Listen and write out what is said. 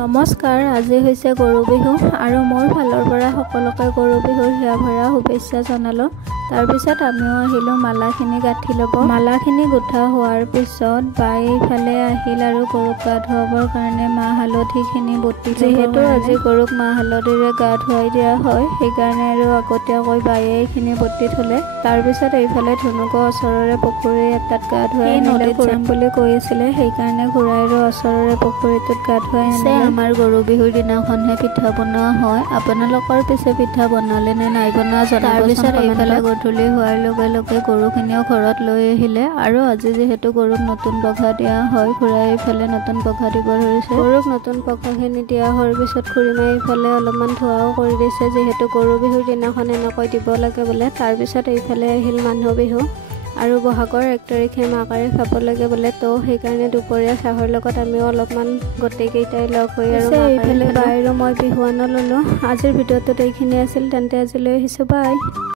নমস্কাৰ, আজি হৈছে গৰু বিহু আৰু মোৰ ফালৰ পৰা সকলোকে গৰু বিহুৰ হিয়া ভৰা শুভেচ্ছা জনালোঁ। তাৰপিছত আমিও আহিলোঁ মালাখিনি গাঁঠি ল'ব। মালাখিনি গুঠা হোৱাৰ পিছত বাই ইফালে আহিল আৰু গৰুক গা ধুৱাবৰ কাৰণে মাহ হালধিখিনি বটি যিহেতু আজি গৰুক মাহ হালধিৰে গা ধুৱাই দিয়া হয়, সেইকাৰণে আৰু আগতীয়াকৈ বায়ে এইখিনি বটি থ'লে। তাৰপিছত এইফালে ধুনুকো ওচৰৰে পুখুৰী এটাত গা ধুৱাই নদীত যাম বুলি কৈ আছিলে, সেইকাৰণে ঘূৰাই আৰু ওচৰৰে পুখুৰীটোত গা ধুৱাই আনিলে। আমাৰ গৰু বিহুৰ দিনাখনহে পিঠা বনোৱা হয়। আপোনালোকৰ পিছে পিঠা বনালে নে নাই বনোৱা জনাবচোন। তাৰপিছত এইফালে গধূলি হোৱাৰ লগে লগে গৰুখিনিও ঘৰত লৈ আহিলে আৰু আজি যিহেতু গৰুক নতুন পঘা দিয়া হয়, ঘূৰাই এইফালে নতুন পঘা দিব ধৰিছে। গৰুক নতুন পঘাখিনি দিয়া হোৱাৰ পিছত খুৰীমাই এইফালে অলপমান ধোৱাও কৰি দিছে, যিহেতু গৰু বিহুৰ দিনাখন এনেকৈ দিব লাগে বোলে। তাৰপিছত এইফালে আহিল মানুহ বিহু আৰু বহাগৰ 1 তাৰিখে মাকাৰী খাব লাগে বোলে, তো সেইকাৰণে দুপৰীয়া চাহৰ লগত আমিও অলপমান গোটেইকেইটাই লগ হৈ আৰু এইফালে বাই আৰু মই বিহুৱানো ল'লোঁ। আজিৰ ভিডিঅ'টোত এইখিনি আছিল, তেন্তে আজিলৈ আহিছোঁ, বাই।